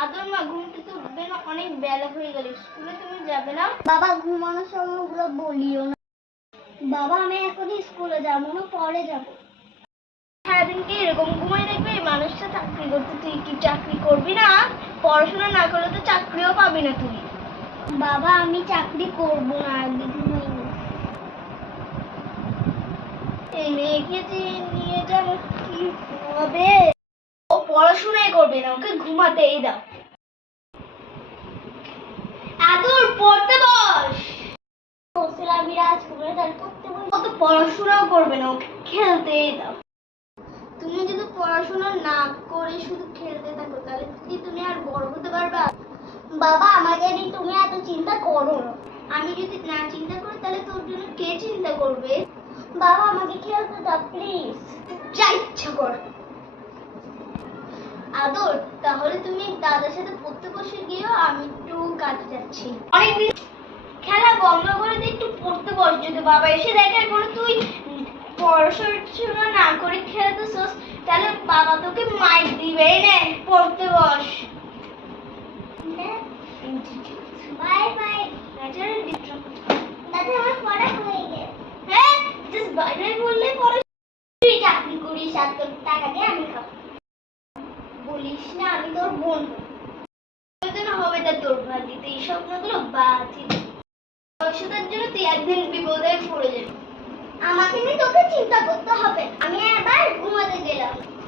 আদর মা ঘুম থেকে উঠবে না অনেক বেলা হয়ে গেল স্কুলে তুমি যাবে না? বাবা ঘুমানোর সময় ওগুলো বলিও না। বাবা আমি এখনই স্কুলে যাব না পরে যাব। সারাদিন কি এরকম ঘুমাই দেখবে মানুষটা চাকরি করতে তুই কি চাকরি করবি না? পড়াশোনা না করলে তো চাকরিও পাবি না তুই। বাবা আমি চাকরি করব না আগে ঘুমাইনি এই মেয়েকে যে নিয়ে যাব কি হবে? ও পড়াশোনাই করবে না ওকে ঘুমাতেই দাও আদর পড়তে বস। বলছিলাম বিরাজ করে তার করতে বল। ও পড়াশোনাও করবে না ওকে খেলতেই দাও তুমি যদি পড়াশোনা না করে শুধু খেলতে থাকো, তাহলে কি তুমি আর বড় হতে পারবা? বাবা, আমাকে নিয়ে তুমি এত চিন্তা করো না। আমি যদি না চিন্তা করি, তাহলে তোর জন্য কে চিন্তা করবে? বাবা, আমাকে খেলতে দাও, প্লিজ। যা ইচ্ছা কর। আদর, তাহলে তুমি দাদার সাথে পড়তে বসে গিয়েও আমি কাজে যাচ্ছি। অনেকদিন খেলা বন্ধ করে দিয়ে একটু পড়তে বস যদি বাবা এসে দেখে এখন তুই পড়াশোনা না করে খেলতেছস তাহলে বাবা তোকে মাইর দিবে নে পড়তে বস। Bye bye. দাদা আমার পড়া হয়ে গেছে। হ্যাঁ জাস্ট বাই বাই বললে পরে তুই চাকরি করিস আর তোর টাকা দিয়ে আমি খাব। বলিস না আমি তোর বোন যেন হবে তা তোর ভাগ্যে এই স্বপ্নগুলো বাতিল। ভবিষ্যতের জন্য তুই একদিন বিপদে পড়ে যাবি। আমাকে নিয়ে তোকে চিন্তা করতে হবে। আমি আবার ঘুমাতে গেলাম।